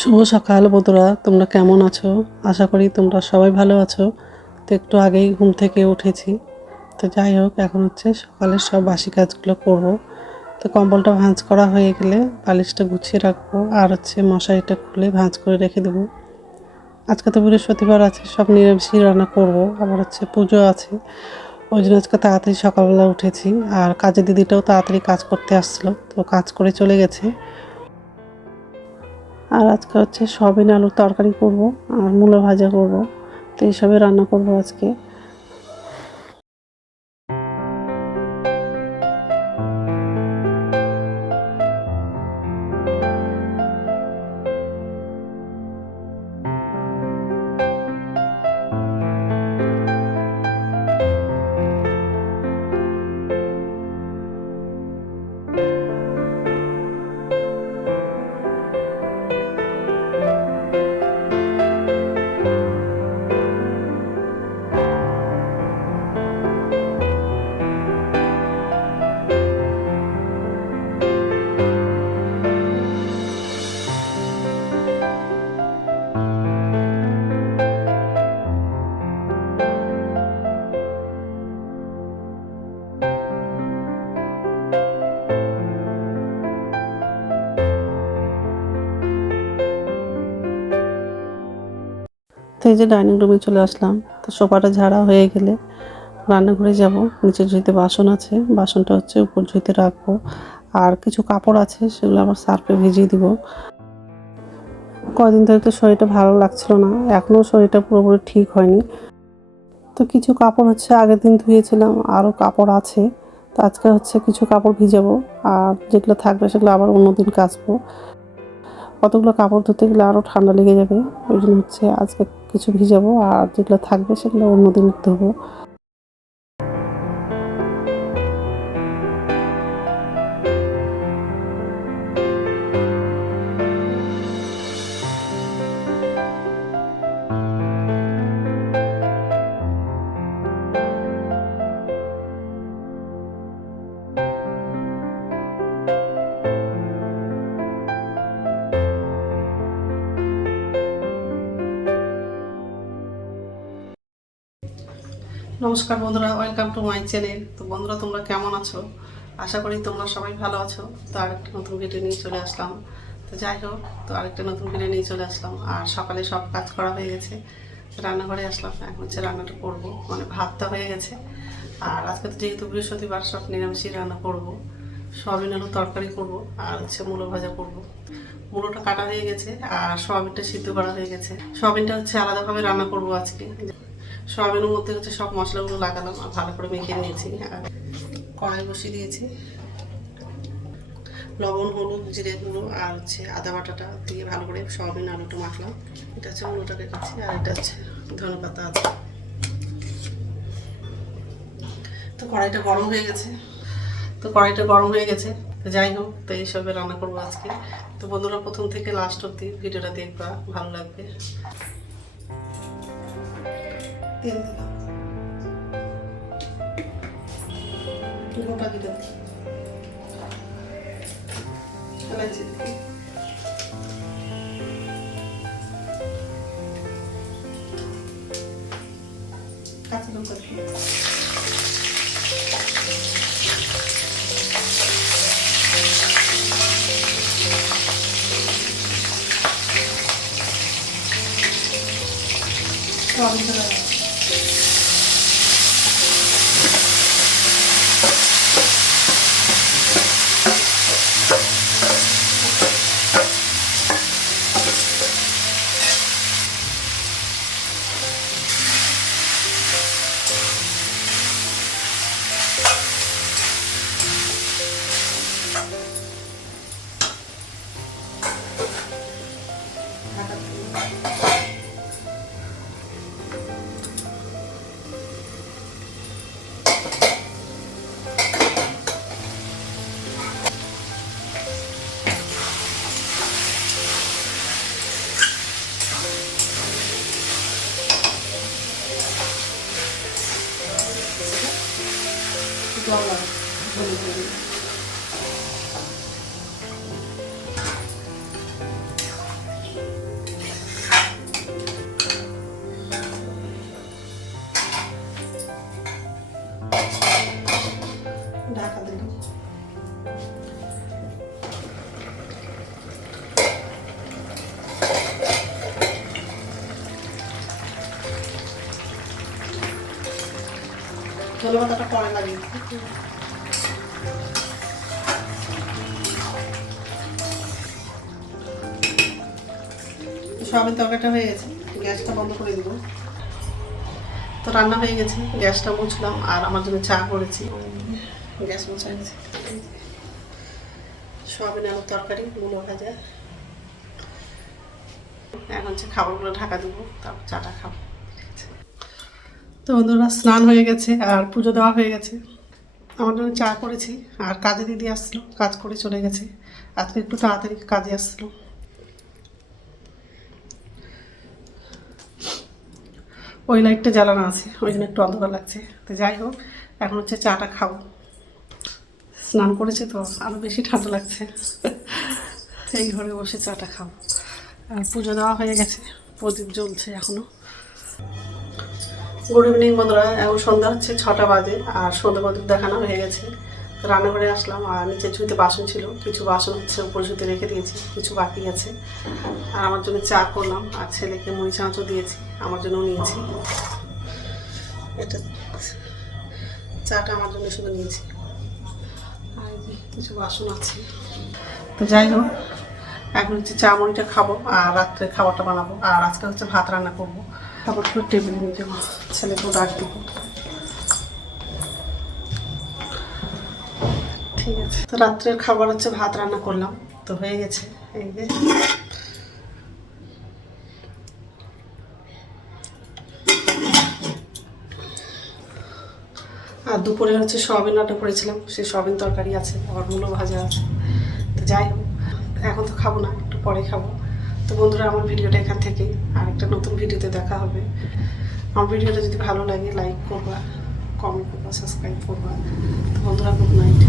শুভ সকাল বন্ধুরা, তোমরা কেমন আছো? আশা করি তোমরা সবাই ভালো আছো। তো একটু আগেই ঘুম থেকে উঠেছি। তো যাই হোক, এখন হচ্ছে সকালের সব বাসি কাজগুলো করব। তো কম্বলটা ভাঁজ করা হয়ে গেলে বালিশটা গুছিয়ে রাখবো, আর হচ্ছে মশারিটা খুলে ভাঁজ করে রেখে দেবো। আজকে তো বৃহস্পতিবার আছে, সব নিরামিষই রান্না করব। আবার হচ্ছে পুজো আছে, ওই জন্য আজকে তাড়াতাড়ি সকালবেলা উঠেছি। আর কাজের দিদিটাও তাড়াতাড়ি কাজ করতে আসছিলো, তো কাজ করে চলে গেছে। আর আজকে হচ্ছে সয়াবিন আলুর তরকারি করব আর মূলো ভাজা করব। তো এইসবই রান্না করব আজকে। তো এই যে ডাইনিং রুমে চলে আসলাম। তো সোফাটা ঝাড়া হয়ে গেলে রান্নাঘরে যাব। নিচে ঝুঁইতে বাসন আছে, বাসনটা হচ্ছে উপর ঝুঁইতে রাখবো। আর কিছু কাপড় আছে, সেগুলো আবার সার্ফে ভিজিয়ে দিব। কয়দিন ধরে তো শরীরটা ভালো লাগছিল না, এখনও শরীরটা পুরোপুরি ঠিক হয়নি। তো কিছু কাপড় হচ্ছে আগের দিন ধুয়েছিলাম, আরও কাপড় আছে। তো আজকে হচ্ছে কিছু কাপড় ভিজাবো, আর যেগুলো থাকবে সেগুলো আবার অন্যদিন কাচবো। কতগুলো কাপড় ধুতে গেলে আরও ঠান্ডা লেগে যাবে, ওই জন্য হচ্ছে আজকে কিছু ভিজাবো, আর যেগুলো থাকবে সেগুলো অন্যদিন ধোবো। নমস্কার বন্ধুরা, ওয়েলকাম টু মাই চ্যানেল। তো বন্ধুরা, তোমরা কেমন আছো? আশা করি তোমরা সবাই ভালো আছো। তো আরেকটা নতুন ভিডিও নিয়ে চলে আসলাম। তো যাই হোক, তো আরেকটা নতুন ভিডিও নিয়ে চলে আসলাম। আর সকালে সব কাজ করা হয়ে গেছে, রান্নাঘরে আসলাম। এখন হচ্ছে রান্নাটা করবো, মানে ভাতটা হয়ে গেছে। আর আজকে তো যেহেতু বৃহস্পতিবার, সব নিরামিষই রান্না করবো। সয়াবিন আলু তরকারি করব, আর হচ্ছে মূলো ভাজা করব। মূলোটা কাটা হয়ে গেছে, আর সয়াবিনটা সিদ্ধ করা হয়ে গেছে। সয়াবিনটা হচ্ছে আলাদাভাবে রান্না করব আজকে। সয়াবিনের মধ্যে হচ্ছে সব মশলাগুলো লাগালাম আর ভালো করে মেখে নিয়েছি। আর কড়াই বসিয়ে দিয়েছি, লবণ, হলুদ, জিরে গুঁড়ো আর হচ্ছে আদা বাটাটা দিয়ে ভালো করে সয়াবিন আলুটা মাখলাম। এটা হচ্ছে মূলোটাকে কাটছি, আর এটা হচ্ছে ধনে পাতা আছে। তো কড়াইটা গরম হয়ে গেছে। তো যাই হোক, তো এইসবে রান্না করবো আজকে। তো বন্ধুরা, প্রথম থেকে লাস্ট অব্দি ভিডিওটা দেখবা, ভালো লাগবে। তেল দিলাম, গোটা জিরে দিলাম, এলাচি দিলাম, কাঁচা লঙ্কা দিলাম, সয়াবিনটা দিলাম। জল লাগে, ধনে পাতাটা পরে লাগিয়ে সবের তরকারিটা হয়ে গেছে, গ্যাসটা বন্ধ করে দিব। তো রান্না হয়ে গেছে, গ্যাসটা মুছলাম আর আমার জন্য চা করেছি। গ্যাস মোছা গেছে। সয়াবিন আলুর তরকারি, মূলো ভাজা। এখন হচ্ছে খাবারগুলো ঢাকা দেবো, তারপর চাটা খাবো। তো বন্ধুরা স্নান হয়ে গেছে আর পুজো দেওয়া হয়ে গেছে। আমার জন্য চা করেছি আর কাজে দিদি আসলো, কাজ করে চলে গেছে। আজকে একটু তাড়াতাড়ি কাজে আসলো। ওই লাইটটা জ্বালানো আছে, ওই জন্য একটু অন্ধকার লাগছে। তো যাই হোক, এখন হচ্ছে চাটা খাবো। স্নান করেছে তো আরও বেশি ঠান্ডা লাগছে। এই ঘরে বসে চাটা খাবো। আর পুজো দেওয়া হয়ে গেছে, প্রদীপ জ্বলছে এখনও। গুড ইভিনিং বন্ধুরা, এখন সন্ধ্যা হচ্ছে 6টা বাজে আর সন্ধ্যা প্রদীপ দেখানো হয়ে গেছে। তো রান্নাঘরে আসলাম আর নিচে ঝুঁতে বাসন ছিল, কিছু বাসন হচ্ছে উপর ঝুঁতে রেখে দিয়েছি, কিছু বাকি আছে। আর আমার জন্য চা করলাম আর ছেলেকে মুড়ি চাঁচও দিয়েছি, আমার জন্যও নিয়েছি। এটা চাটা আমার জন্য শুধু নিয়েছি। আর কিছু বাসন আছে। তো যাই হোক, এখন হচ্ছে চা মুড়িটা খাবো আর রাত্রে খাবারটা বানাবো। আর আজকে হচ্ছে ভাত রান্না করবো। খাবারগুলো টেবিলে নিয়ে যাবো, ছেলেকেও ডাক দেবো। ঠিক আছে, তো রাত্রের খাবার হচ্ছে ভাত রান্না করলাম, তো হয়ে গেছে। এই যে আর দুপুরে হচ্ছে সয়াবিন রান্না করেছিলাম, সেই সয়াবিন তরকারি আছে, আবার মূলো ভাজা আছে। তো যাই হোক, এখন তো খাবো না, একটু পরে খাবো। তো বন্ধুরা, আমার ভিডিওটা এখান থেকে আরেকটা নতুন ভিডিওতে দেখা হবে। আমার ভিডিওটা যদি ভালো লাগে লাইক করবা, কমেন্ট করবা, সাবস্ক্রাইব করবা। তো বন্ধুরা, গুড নাইট।